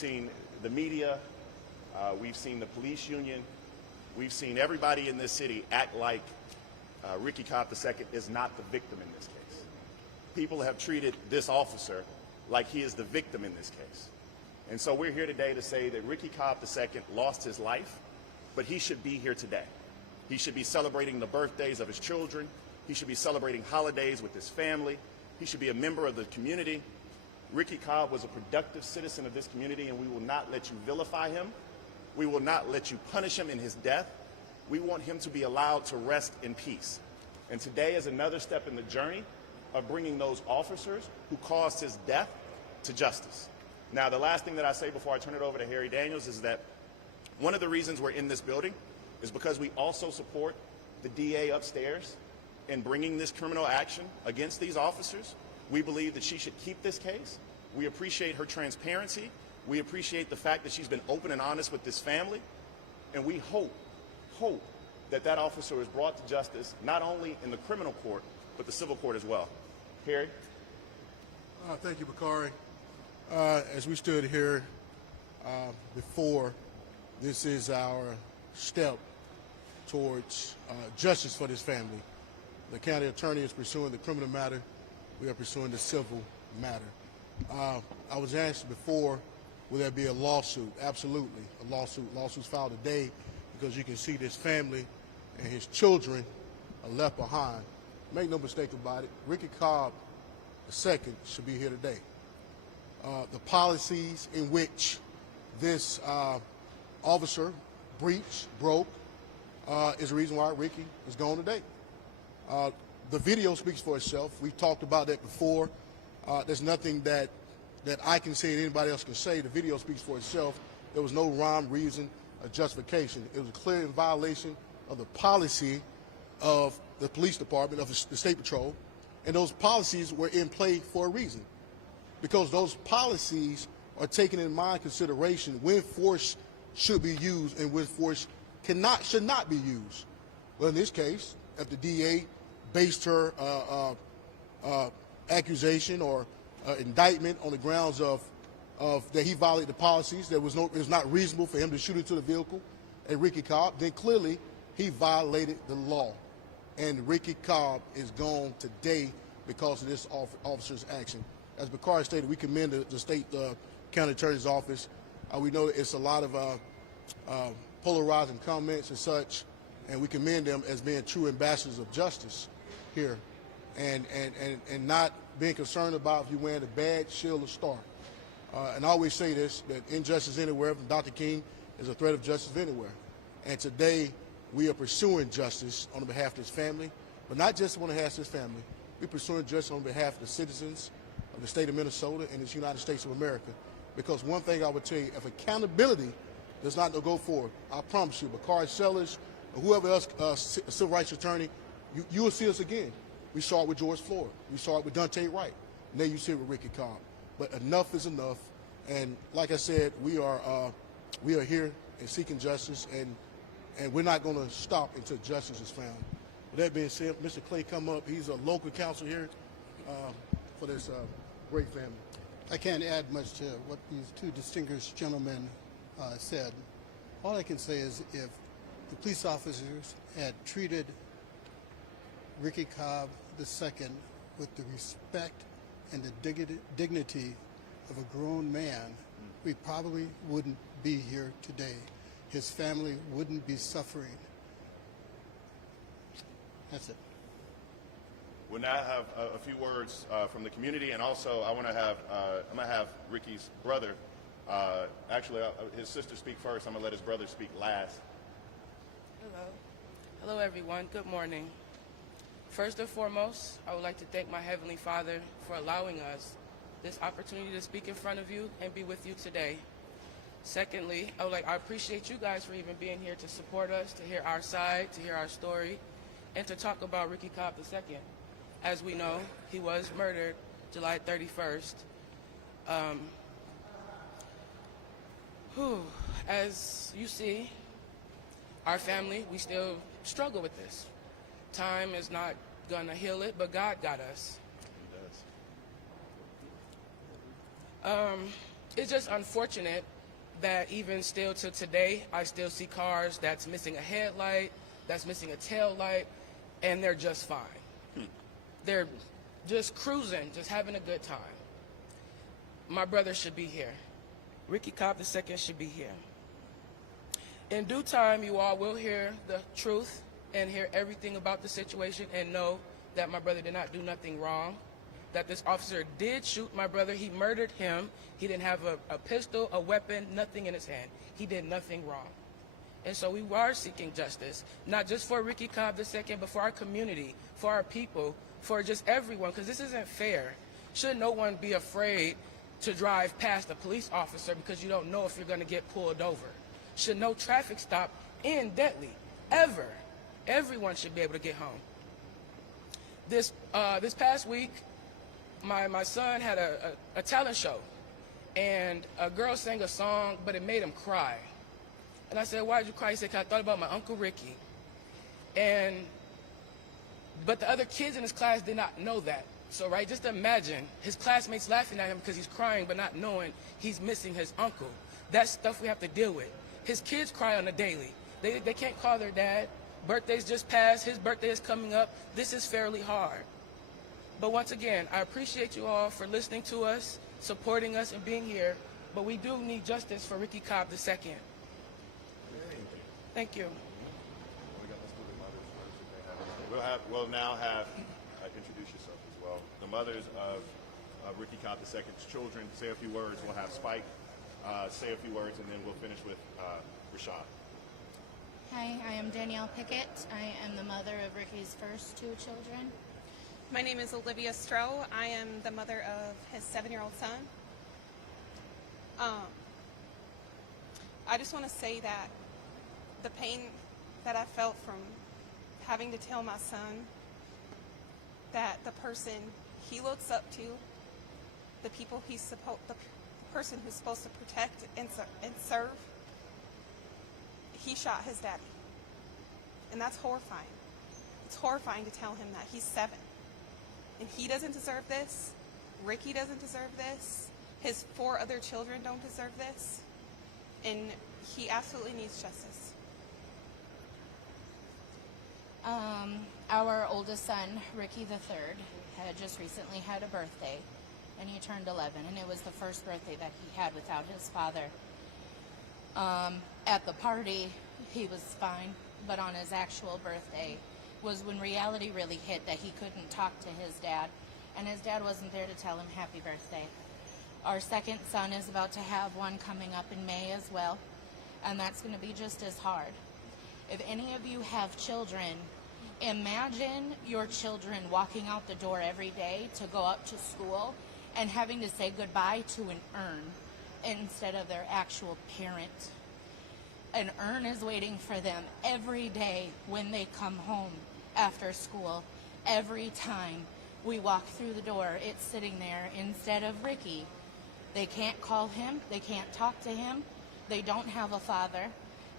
seen the media, we've seen the police union, we've seen everybody in this city act like Ricky Cobb II is not the victim in this case. People have treated this officer like he is the victim in this case. And so we're here today to say that Ricky Cobb II lost his life, but he should be here today. He should be celebrating the birthdays of his children. He should be celebrating holidays with his family. He should be a member of the community. Ricky Cobb was a productive citizen of this community, and we will not let you vilify him. We will not let you punish him in his death. We want him to be allowed to rest in peace. And today is another step in the journey of bringing those officers who caused his death to justice. Now, the last thing that I say before I turn it over to Harry Daniels is that one of the reasons we're in this building is because we also support the DA upstairs in bringing this criminal action against these officers. We believe that she should keep this case. We appreciate her transparency. We appreciate the fact that she's been open and honest with this family. And we hope that that officer is brought to justice, not only in the criminal court, but the civil court as well. Harry? Thank you, Bakari. As we stood here before, this is our step towards justice for this family. The county attorney is pursuing the criminal matter. We are pursuing the civil matter. I was asked before, will there be a lawsuit? Absolutely, a lawsuit. Lawsuit's filed today because you can see this family and his children are left behind. Make no mistake about it, Ricky Cobb II should be here today. The policies in which this officer broke, is the reason why Ricky is gone today. The video speaks for itself. We've talked about that before. There's nothing that I can say that anybody else can say. The video speaks for itself. There was no rhyme, reason, or justification. It was a clear violation of the policy of the police department, of the State Patrol, and those policies were in play for a reason. Because those policies are taken in mind consideration when force should be used and when force should not be used. Well, in this case, if the DA based her accusation or indictment on the grounds of that he violated the policies, it was not reasonable for him to shoot into the vehicle at Ricky Cobb, then clearly he violated the law. And Ricky Cobb is gone today because of this officer's action. As Bakari stated, we commend the state county attorney's office. We know it's a lot of polarizing comments and such, and we commend them as being true ambassadors of justice here, and not being concerned about if you're wearing a badge, shield, or star. And I always say this, that injustice anywhere from Dr. King is a threat of justice anywhere. And today we are pursuing justice on behalf of his family, but not just on behalf of his family. We're pursuing justice on behalf of the citizens of the state of Minnesota and the United States of America. Because one thing I would tell you, if accountability does not go forward, I promise you, Bakari Sellers, or whoever else, civil rights attorney, you will see us again. We saw it with George Floyd. We saw it with Dante Wright. Now you see it with Ricky Cobb. But enough is enough. And like I said, we are here and seeking justice, and we're not going to stop until justice is found. With that being said, Mr. Clay come up. He's a local counsel here for this great family. I can't add much to what these two distinguished gentlemen said. All I can say is if the police officers had treated Ricky Cobb II with the respect and the dignity of a grown man, we probably wouldn't be here today. His family wouldn't be suffering. That's it. We'll now have a few words from the community, and also I want to have I'm going to have Ricky's brother. Actually, his sister speak first. I'm going to let his brother speak last. Hello, everyone. Good morning. First and foremost, I would like to thank my Heavenly Father for allowing us this opportunity to speak in front of you and be with you today. Secondly, I appreciate you guys for even being here to support us, to hear our side, to hear our story, and to talk about Ricky Cobb II. As we know, he was murdered July 31st. As you see, our family, we still struggle with this. Time is not gonna heal it, but God got us. He does. it's just unfortunate that even still to today, I still see cars that's missing a headlight, that's missing a tail light, and they're just fine. They're just cruising, just having a good time. My brother should be here. Ricky Cobb II should be here. In due time, you all will hear the truth and hear everything about the situation and know that my brother did not do nothing wrong, that this officer did shoot my brother. He murdered him. He didn't have a pistol, a weapon, nothing in his hand. He did nothing wrong. And so we are seeking justice, not just for Ricky Cobb II, but for our community, for our people, for just everyone, because this isn't fair. Should no one be afraid to drive past a police officer because you don't know if you're going to get pulled over? Should no traffic stop end deadly, ever? Everyone should be able to get home. This past week, my son had a talent show, and a girl sang a song, but it made him cry. And I said, "Why did you cry?" He said, "'Cause I thought about my Uncle Ricky." But the other kids in his class did not know that. So, right, just imagine his classmates laughing at him because he's crying, but not knowing he's missing his uncle. That's stuff we have to deal with. His kids cry on a daily. They can't call their dad. Birthday's just passed. His birthday is coming up. This is fairly hard. But once again, I appreciate you all for listening to us, supporting us, and being here. But we do need justice for Ricky Cobb II. Thank you. We'll now have introduce yourself as well. The mothers of Ricky Cobb II's children say a few words. We'll have Spike say a few words, and then we'll finish with Rashad. Hi, I am Danielle Pickett. I am the mother of Ricky's first two children. My name is Olivia Stroh. I am the mother of his 7-year-old son. I just want to say that the pain that I felt from having to tell my son that the person he looks up to, the people the person who's supposed to protect and serve, he shot his daddy. And that's horrifying. It's horrifying to tell him that he's 7. And he doesn't deserve this. Ricky doesn't deserve this. His 4 other children don't deserve this. And he absolutely needs justice. Our oldest son, Ricky III, had just recently had a birthday, and he turned 11, and it was the first birthday that he had without his father. At the party, he was fine, but on his actual birthday was when reality really hit, that he couldn't talk to his dad, and his dad wasn't there to tell him happy birthday. Our second son is about to have one coming up in May as well, and that's going to be just as hard. If any of you have children, imagine your children walking out the door every day to go up to school and having to say goodbye to an urn instead of their actual parent. An urn is waiting for them every day when they come home after school. Every time we walk through the door, it's sitting there instead of Ricky. They can't call him, they can't talk to him, they don't have a father,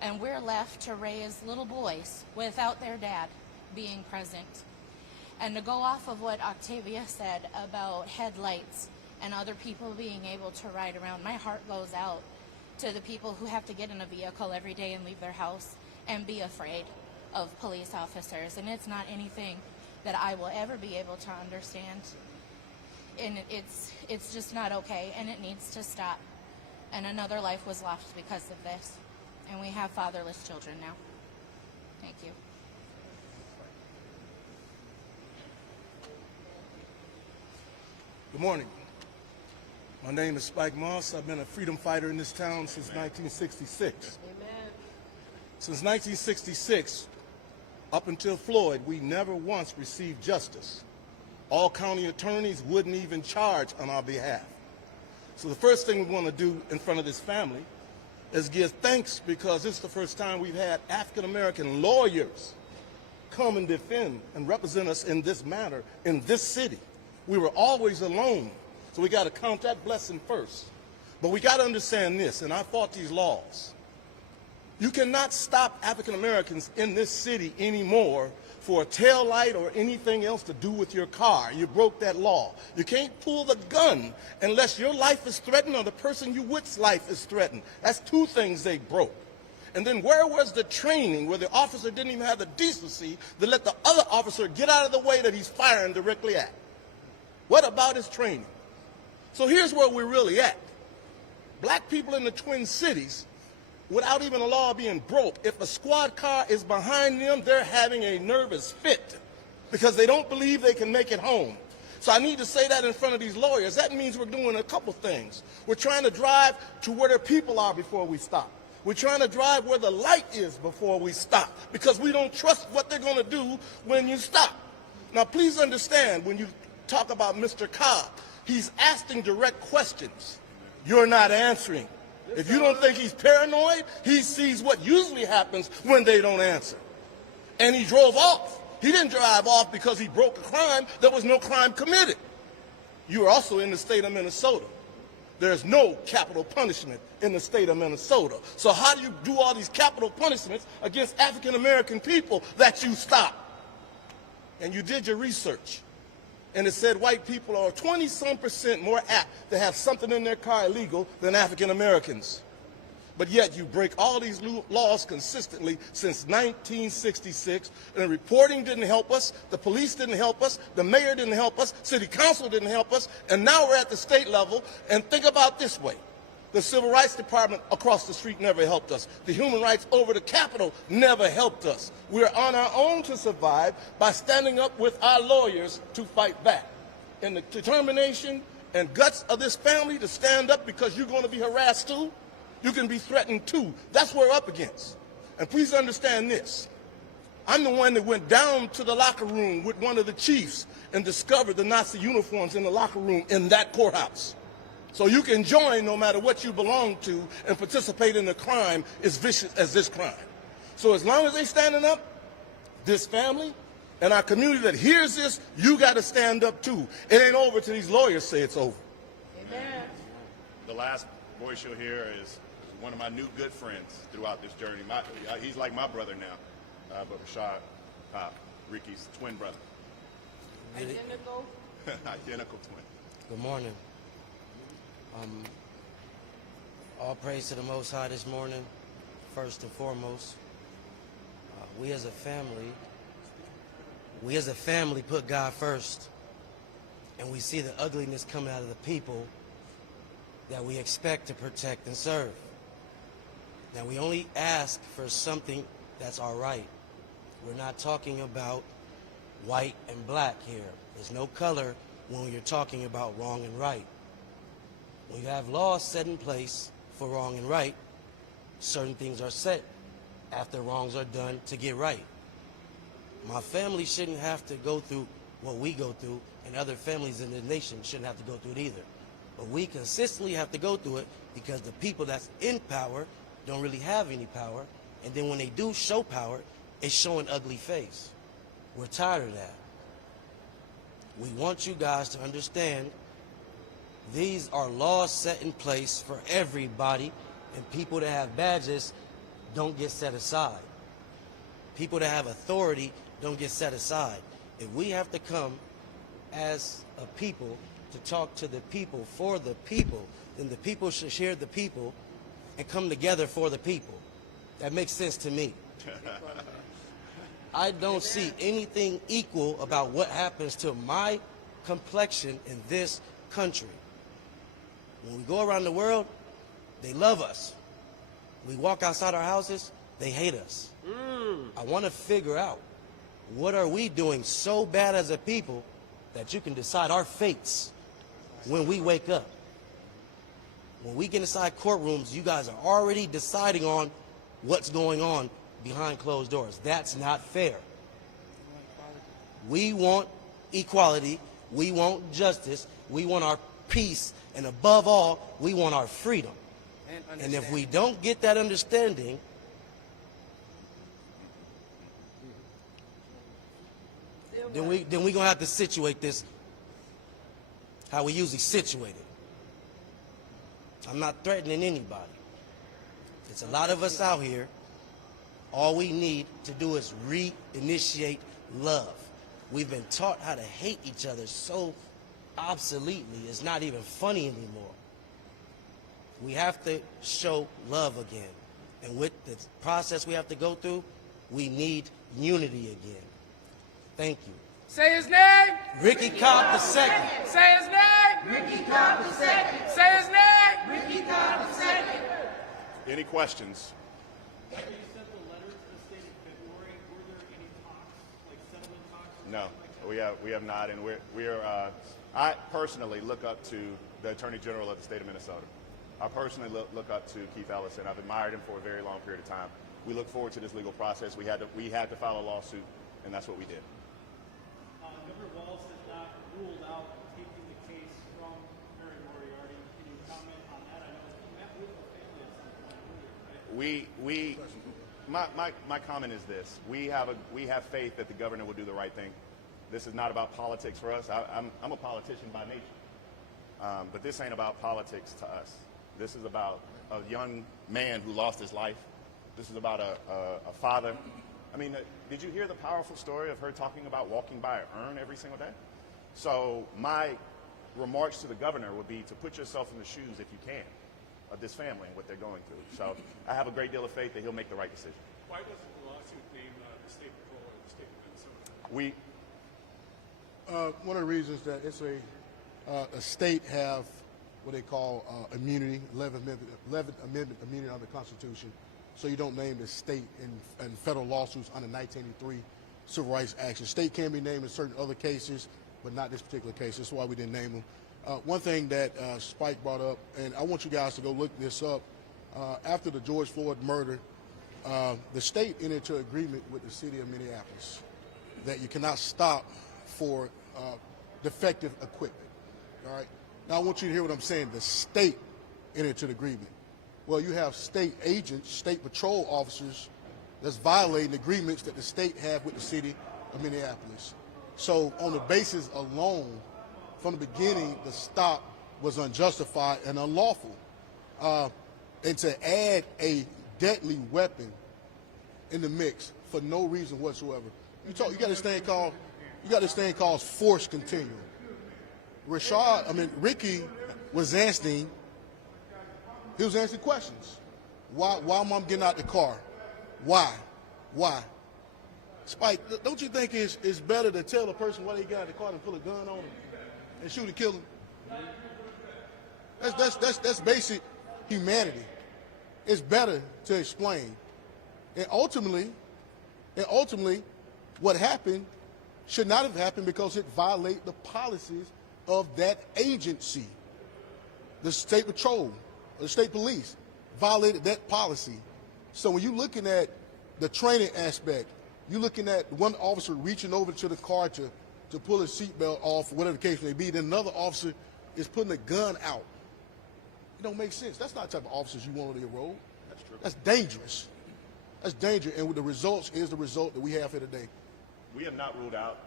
and we're left to raise little boys without their dad being present. And to go off of what Octavia said about headlights and other people being able to ride around, my heart goes out to the people who have to get in a vehicle every day and leave their house and be afraid of police officers. And it's not anything that I will ever be able to understand. And it's just not okay, and it needs to stop. And another life was lost because of this. And we have fatherless children now. Thank you. Good morning. My name is Spike Moss. I've been a freedom fighter in this town since 1966. Amen. Since 1966, up until Floyd, we never once received justice. All county attorneys wouldn't even charge on our behalf. So the first thing we want to do in front of this family is give thanks, because it's the first time we've had African-American lawyers come and defend and represent us in this matter in this city. We were always alone, so we got to count that blessing first. But we got to understand this, and I fought these laws. You cannot stop African Americans in this city anymore for a tail light or anything else to do with your car. You broke that law. You can't pull the gun unless your life is threatened or the person you with's life is threatened. That's two things they broke. And then where was the training where the officer didn't even have the decency to let the other officer get out of the way that he's firing directly at? What about his training? So here's where we're really at. Black people in the Twin Cities, without even a law being broke, if a squad car is behind them, they're having a nervous fit because they don't believe they can make it home. So I need to say that in front of these lawyers. That means we're doing a couple things. We're trying to drive to where their people are before we stop. We're trying to drive where the light is before we stop because we don't trust what they're going to do when you stop. Now, please understand, when you talk about Mr. Cobb, he's asking direct questions. You're not answering. If you don't think he's paranoid, he sees what usually happens when they don't answer. And he drove off. He didn't drive off because he broke a crime. There was no crime committed. You are also in the state of Minnesota. There's no capital punishment in the state of Minnesota. So how do you do all these capital punishments against African American people that you stop? And you did your research. And it said white people are 20-some% more apt to have something in their car illegal than African Americans. But yet you break all these laws consistently since 1966, and the reporting didn't help us, the police didn't help us, the mayor didn't help us, city council didn't help us, and now we're at the state level. And think about this way. The Civil Rights Department across the street never helped us. The human rights over the Capitol never helped us. We're on our own to survive by standing up with our lawyers to fight back. And the determination and guts of this family to stand up because you're going to be harassed too, you can be threatened too. That's what we're up against. And please understand this. I'm the one that went down to the locker room with one of the chiefs and discovered the Nazi uniforms in the locker room in that courthouse. So you can join no matter what you belong to and participate in a crime as vicious as this crime. So as long as they're standing up, this family and our community that hears this, you got to stand up too. It ain't over till these lawyers say it's over. Amen. The last voice you'll hear is one of my new good friends throughout this journey. He's like my brother now, but Rashad Cobb, Ricky's twin brother. Identical. Identical twin. Good morning. All praise to the Most High this morning, first and foremost. We as a family put God first, and we see the ugliness coming out of the people that we expect to protect and serve. Now, we only ask for something that's all right. We're not talking about white and black here. There's no color when you're talking about wrong and right. When you have laws set in place for wrong and right, certain things are set after wrongs are done to get right. My family shouldn't have to go through what we go through, and other families in the nation shouldn't have to go through it either. But we consistently have to go through it because the people that's in power don't really have any power, and then when they do show power, it's showing ugly face. We're tired of that. We want you guys to understand these are laws set in place for everybody, and people that have badges don't get set aside. People that have authority don't get set aside. If we have to come as a people to talk to the people for the people, then the people should share the people and come together for the people. That makes sense to me. I don't see anything equal about what happens to my complexion in this country. When we go around the world, they love us. We walk outside our houses, they hate us. I want to figure out, what are we doing so bad as a people that you can decide our fates when we wake up? When we get inside courtrooms, you guys are already deciding on what's going on behind closed doors. That's not fair. We want equality. We want justice. We want our peace. And above all, we want our freedom. And if we don't get that understanding, then we're going to have to situate this how we usually situate it. I'm not threatening anybody. It's a lot of us out here. All we need to do is reinitiate love. We've been taught how to hate each other so obsoletely, it's not even funny anymore. We have to show love again. And with the process we have to go through, we need unity again. Thank you. Say his name. Ricky Cobb II. Say his name. Ricky Cobb II. Say his name. Ricky Cobb II. Any questions? After you sent the letter to the state in February, were there any talks, like settlement talks? No, we have not, and I personally look up to the Attorney General of the state of Minnesota. I personally look up to Keith Ellison. I've admired him for a very long period of time. We look forward to this legal process. We had to file a lawsuit, and that's what we did. Governor Walz has not ruled out taking the case from Mary Moriarty. Can you comment on that? I know you met with the family at some point earlier, right? My comment is this: we have faith that the governor will do the right thing. This is not about politics for us. I'm a politician by nature, but this ain't about politics to us. This is about a young man who lost his life. This is about a father. I mean, did you hear the powerful story of her talking about walking by an urn every single day? So my remarks to the governor would be to put yourself in the shoes, if you can, of this family and what they're going through. So I have a great deal of faith that he'll make the right decision. Why doesn't the lawsuit name the state patrol or the state of Minnesota? One of the reasons that it's a state have what they call immunity, 11th Amendment immunity under the Constitution, so you don't name the state in federal lawsuits under 1983 civil rights action. State can be named in certain other cases, but not this particular case. That's why we didn't name them. One thing that Spike brought up, and I want you guys to go look this up, after the George Floyd murder, the state entered into agreement with the city of Minneapolis that you cannot stop for defective equipment. All right. Now I want you to hear what I'm saying. The state entered into the agreement. Well, you have state agents, state patrol officers that's violating agreements that the state have with the city of Minneapolis. So on the basis alone, from the beginning, the stop was unjustified and unlawful. And to add a deadly weapon in the mix for no reason whatsoever. You got this thing called force continuum. Ricky was answering questions. Why mom getting out the car? Why? Spike, don't you think it's better to tell a person why they get out the car than pull a gun on them and shoot and kill them? That's basic humanity. It's better to explain. And ultimately, what happened should not have happened because it violated the policies of that agency. The state patrol, the state police violated that policy. So when you're looking at the training aspect, you're looking at one officer reaching over to the car to pull his seatbelt off, whatever the case may be, then another officer is putting a gun out. It don't make sense. That's not the type of officers you want on your road. That's true. That's dangerous. That's dangerous. And the results is the result that we have here today. We have not ruled out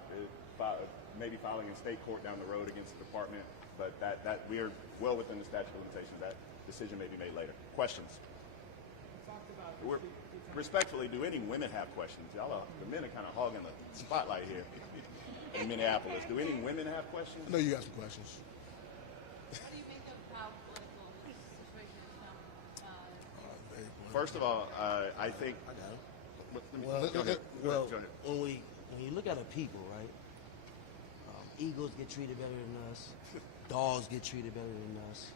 maybe filing in state court down the road against the department, but that we are well within the statute of limitations. That decision may be made later. Questions? Respectfully, do any women have questions? The men are kind of hogging the spotlight here in Minneapolis. Do any women have questions? I know you got some questions. What do you think of how political this situation has become? First of all, I think. Go ahead. When you look at a people, right? Eagles get treated better than us. Dogs get treated better than us.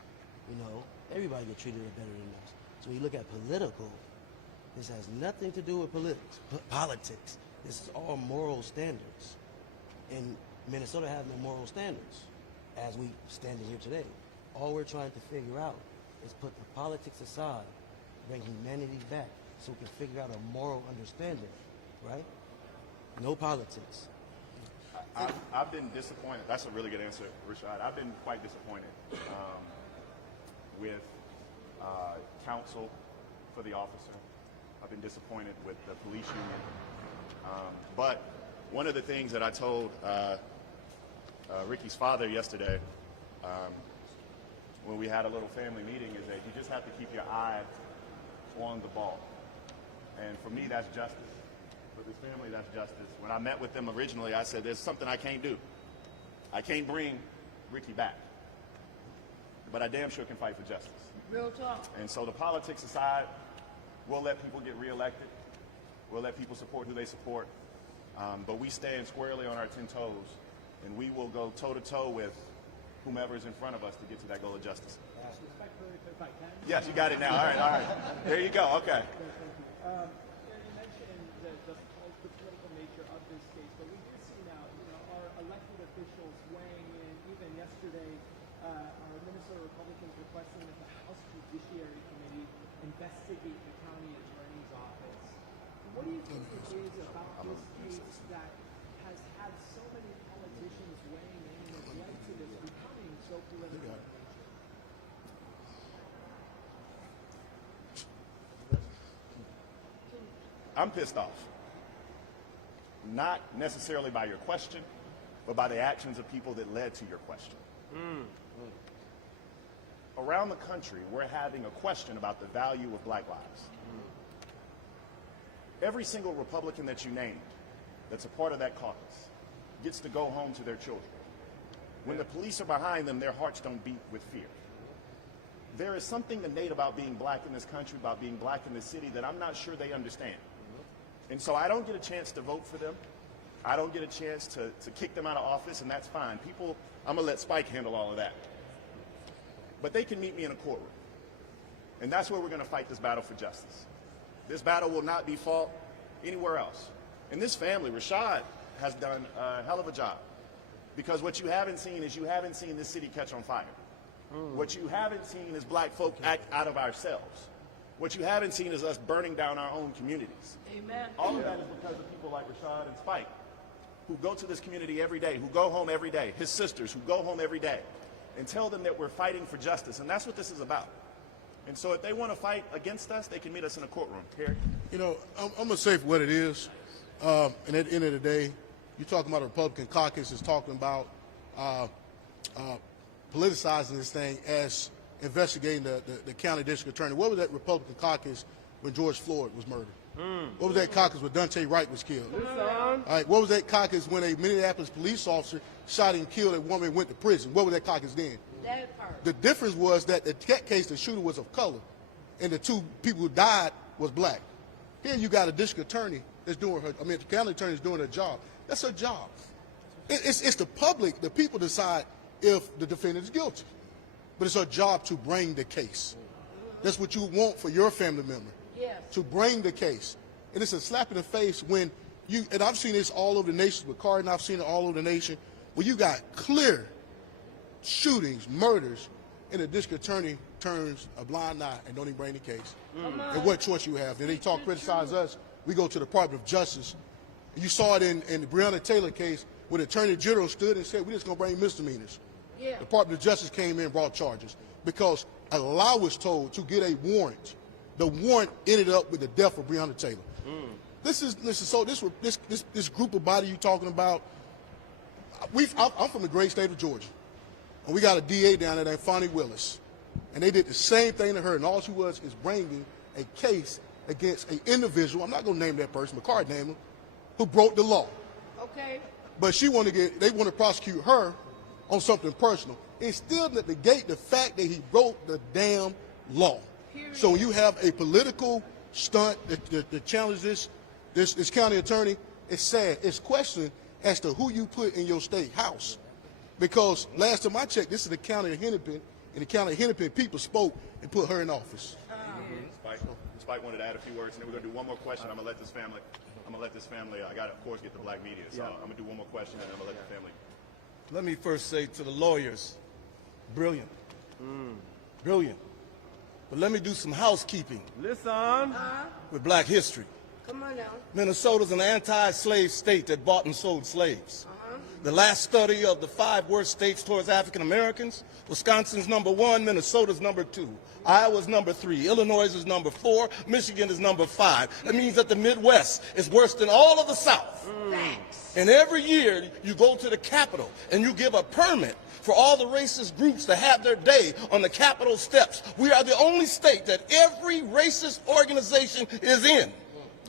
Everybody get treated better than us. So when you look at political, this has nothing to do with politics. This is all moral standards. And Minnesota has no moral standards as we stand here today. All we're trying to figure out is put the politics aside, bring humanity back so we can figure out a moral understanding, right? No politics. I've been disappointed. That's a really good answer, Rashad. I've been quite disappointed with counsel for the officer. I've been disappointed with the police union. But one of the things that I told Ricky's father yesterday when we had a little family meeting is that you just have to keep your eye on the ball. And for me, that's justice. For this family, that's justice. When I met with them originally, I said, there's something I can't do. I can't bring Ricky back. But I damn sure can fight for justice. Real talk. And so the politics aside, we'll let people get reelected. We'll let people support who they support. But we stand squarely on our 10 toes, and we will go toe-to-toe with whomever is in front of us to get to that goal of justice. Respectfully, if I can. Yes, you got it now. All right. There you go. Okay. You mentioned the political nature of this case, but we do see now, our elected officials weighing in. Even yesterday, our Minnesota Republicans requesting that the House Judiciary Committee investigate the county attorney's office. What do you think it is about this case that has had so many politicians weighing in and has led to this becoming so political? I'm pissed off. Not necessarily by your question, but by the actions of people that led to your question. Around the country, we're having a question about the value of black lives. Every single Republican that you named that's a part of that caucus gets to go home to their children. When the police are behind them, their hearts don't beat with fear. There is something innate about being black in this country, about being black in this city, that I'm not sure they understand. And so I don't get a chance to vote for them. I don't get a chance to kick them out of office, and that's fine. People, I'm going to let Spike handle all of that. But they can meet me in a courtroom. And that's where we're going to fight this battle for justice. This battle will not be fought anywhere else. And this family, Rashad, has done a hell of a job. Because what you haven't seen is you haven't seen this city catch on fire. What you haven't seen is black folk act out of ourselves. What you haven't seen is us burning down our own communities. Amen. All of that is because of people like Rashad and Spike, who go to this community every day, who go home every day, his sisters who go home every day, and tell them that we're fighting for justice. And that's what this is about. And so if they want to fight against us, they can meet us in a courtroom. Here. I'm going to say for what it is. And at the end of the day, you're talking about a Republican caucus is talking about politicizing this thing as investigating the county district attorney. What was that Republican caucus when George Floyd was murdered? What was that caucus when Dante Wright was killed? All right, what was that caucus when a Minneapolis police officer shot and killed a woman and went to prison? What was that caucus then? That part. The difference was that in that case, the shooter was of color, and the two people who died was black. Here you got a district attorney that's doing her, the county attorney is doing her job. That's her job. It's the public, the people decide if the defendant is guilty. But it's her job to bring the case. That's what you want for your family member. Yes. To bring the case. And it's a slap in the face when you, and I've seen this all over the nation with Cardin, I've seen it all over the nation, where you got clear shootings, murders, and the district attorney turns a blind eye and don't even bring the case. And what choice you have? Then they criticize us, we go to the Department of Justice. You saw it in the Breonna Taylor case where the Attorney General stood and said, we're just going to bring misdemeanors. Yeah. The Department of Justice came in and brought charges because a law was told to get a warrant. The warrant ended up with the death of Breonna Taylor. This group of body you talking about, I'm from the great state of Georgia. And we got a DA down there named Fonnie Willis. And they did the same thing to her. And all she was is bringing a case against an individual, I'm not going to name that person, McCarthy named him, who broke the law. Okay. But they want to prosecute her on something personal. It still doesn't negate the fact that he broke the damn law. Period. So when you have a political stunt that challenges this county attorney, it's sad. It's questioning as to who you put in your state house. Because last time I checked, this is the county of Hennepin, and the county of Hennepin people spoke and put her in office. Spike wanted to add a few words, and then we're going to do one more question. I'm going to let this family, I got to, of course, get the black media. So I'm going to do one more question, and then I'm going to let the family. Let me first say to the lawyers, brilliant. Brilliant. But let me do some housekeeping. Listen. With black history. Come on now. Minnesota's an anti-slave state that bought and sold slaves. The last study of the 5 worst states towards African Americans, Wisconsin's #1, Minnesota's #2, Iowa's #3, Illinois is #4, Michigan is #5. That means that the Midwest is worse than all of the South. Thanks. And every year you go to the Capitol and you give a permit for all the racist groups to have their day on the Capitol steps. We are the only state that every racist organization is in.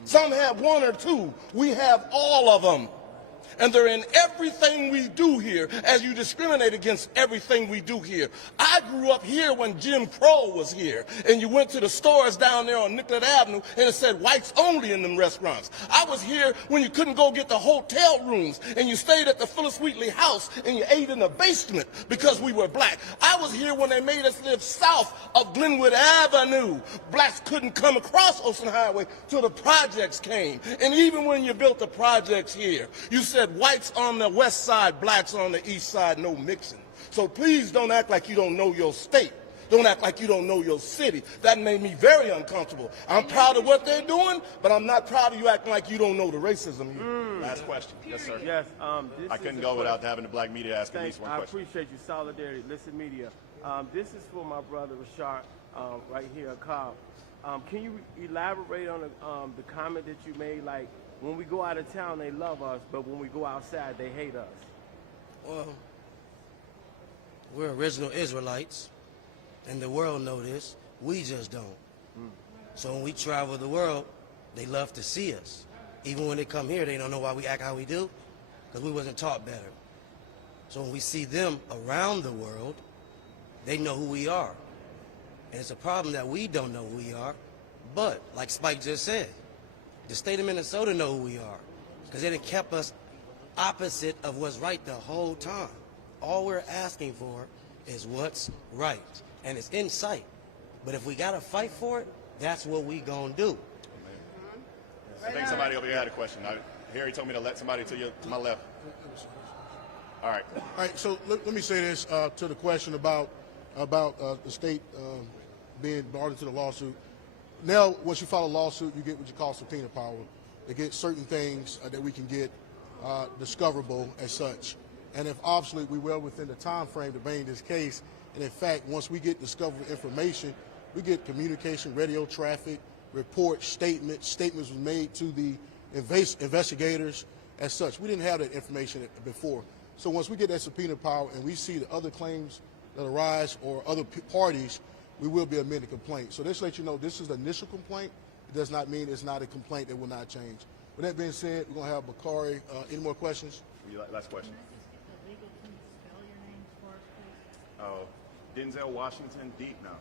Some have one or two. We have all of them. And they're in everything we do here, as you discriminate against everything we do here. I grew up here when Jim Crow was here, and you went to the stores down there on Nicollet Avenue, and it said whites only in them restaurants. I was here when you couldn't go get the hotel rooms, and you stayed at the Phyllis Wheatley house, and you ate in the basement because we were black. I was here when they made us live south of Glenwood Avenue. Blacks couldn't come across Ocean Highway till the projects came. And even when you built the projects here, you said whites on the west side, blacks on the east side, no mixing. So please don't act like you don't know your state. Don't act like you don't know your city. That made me very uncomfortable. I'm proud of what they're doing, but I'm not proud of you acting like you don't know the racism here. Last question. Yes, sir. Yes, I couldn't go without having the black media ask at least one I question. appreciate your solidarity. Listen, media. This is for my brother Rashard, right here at Cobb. Can you elaborate on the comment that you made? Like, when we go out of town, they love us, but when we go outside, they hate us. Well, we're original Israelites, and the world know this. We just don't. So when we travel the world, they love to see us. Even when they come here, they don't know why we act how we do, because we wasn't taught better. So when we see them around the world, they know who we are. And it's a problem that we don't know who we are, but like Spike just said, the state of Minnesota know who we are, because they done kept us opposite of what's right the whole time. All we're asking for is what's right, and it's in sight. But if we gotta fight for it, that's what we gonna do. I think somebody over here had a question. Harry told me to let somebody to my left. All right. All right, so let me say this to the question about the state being brought into the lawsuit. Now, once you file a lawsuit, you get what you call subpoena power. To get certain things that we can get discoverable as such. And if obviously we were within the time frame to bring this case, and in fact, once we get discovered information, we get communication, radio traffic, reports, statements was made to the investigators as such. We didn't have that information before. So once we get that subpoena power and we see the other claims that arise or other parties, we will be amending the complaint. So this lets you know this is the initial complaint. It does not mean it's not a complaint that will not change. With that being said, we're going to have Bakari. Any more questions? Last question. Oh, Denzel Washington, deep now.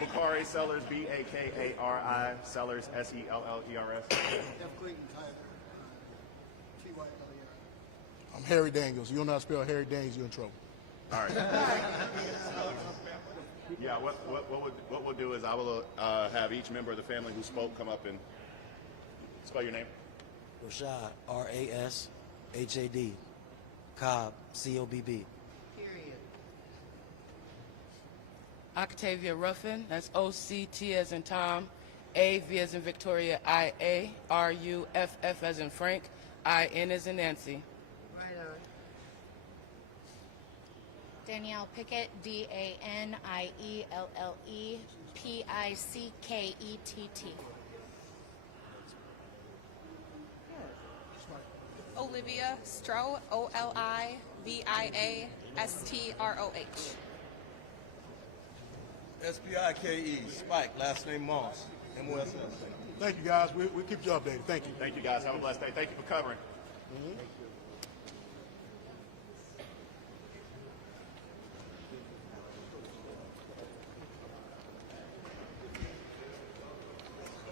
Bakari Sellers, Bakari Sellers, Sellers. I'm Harry Daniels. You don't know how to spell Harry Daniels, you're in trouble. All right. Yeah, what we'll do is I will have each member of the family who spoke come up and spell your name. Rashad, R-A-S-H-A-D. Cobb, C-O-B-B. Octavia Ruffin, that's O-C-T as in Tom, A-V as in Victoria, I-A, R-U-F-F as in Frank, I-N as in Nancy. Danielle Pickett, D-A-N-I-E-L-L-E-P-I-C-K-E-T-T. Olivia Stroh, O-L-I-V-I-A-S-T-R-O-H. S-P-I-K-E, Spike, last name Moss, M-O-S-S. Thank you, guys. We'll keep you updated. Thank you. Thank you, guys. Have a blessed day. Thank you for covering. Mm-hmm.